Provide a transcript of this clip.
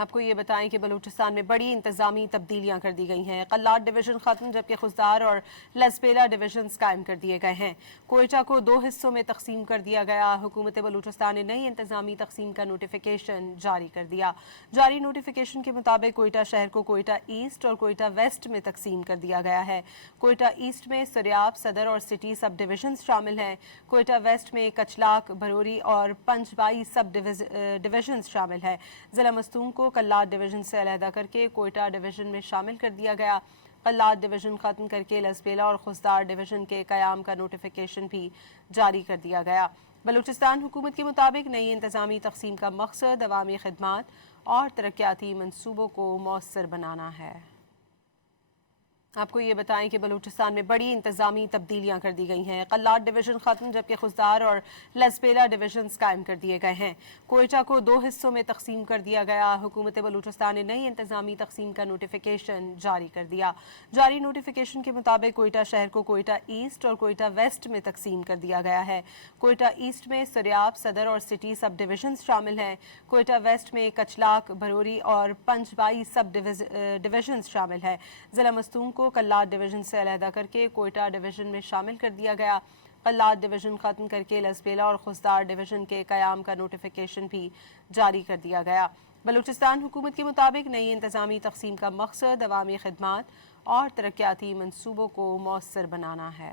आपको ये बताएं कि बलूचिस्तान में बड़ी इंतजामी तब्दीलियां कर दी गई हैं। कल्लाट डिवीजन खत्म, जबकि खुजदार और लसबेला डिवीजन्स कायम कर दिए गए हैं। कोयटा को 2 हिस्सों में तकसीम कर दिया गया। हुकूमत बलूचिस्तान ने नई इंतजामी तकसीम का नोटिफिकेशन जारी कर दिया। जारी नोटिफिकेशन के मुताबिक कोयटा शहर को कोयटा ईस्ट और कोयटा वेस्ट में तकसीम कर दिया गया है। कोयटा ईस्ट में सरियाब, सदर और सिटी सब डिवीजन शामिल हैं। कोयटा वेस्ट में कचलाक, भरोरी और पंचबाई सब डिवीजन शामिल है। जिला मस्तूम को कल्लाट डिवीजन से अलहदा करके कोयटा डिवीजन में शामिल कर दिया गया। कल्लाट डिवीजन खत्म करके लसबेला और खुजदार डिवीजन के कयाम का नोटिफिकेशन भी जारी कर दिया गया। बलूचिस्तान हुकूमत के मुताबिक नई इंतजामी तकसीम का मकसद अवामी खिदमात और तरक्याती मंसूबों को मौसर बनाना है। आपको ये बताएं कि बलूचिस्तान में बड़ी इंतजामी तब्दीलियां कर दी गई हैं। कल्लाट डिवीजन खत्म, जबकि खुजदार और लसबेला डिवीजन्स कायम कर दिए गए हैं। कोयटा को 2 हिस्सों में तकसीम कर दिया गया। हुकूमत बलूचिस्तान ने नई इंतजामी तकसीम का नोटिफिकेशन जारी कर दिया। जारी नोटिफिकेशन के मुताबिक कोयटा शहर को कोयटा ईस्ट और कोयटा वेस्ट में तकसीम कर दिया गया है। कोयटा ईस्ट में सरियाब, सदर और सिटी सब डिवीजन शामिल हैं। कोयटा वेस्ट में कचलाक, भरोरी और पंचबाई सब डिवीजन शामिल है। जिला मस्तूम को कल्लाट डिवीजन से अलहदा करके कोयटा डिवीजन में शामिल कर दिया गया। कल्लाट डिवीजन खत्म करके लसबेला और खुजदार डिवीजन के कयाम का नोटिफिकेशन भी जारी कर दिया गया। बलूचिस्तान हुकूमत के मुताबिक नई इंतजामी तकसीम का मकसद अवामी खिदमात और तरक्याती मंसूबों को मौसर बनाना है।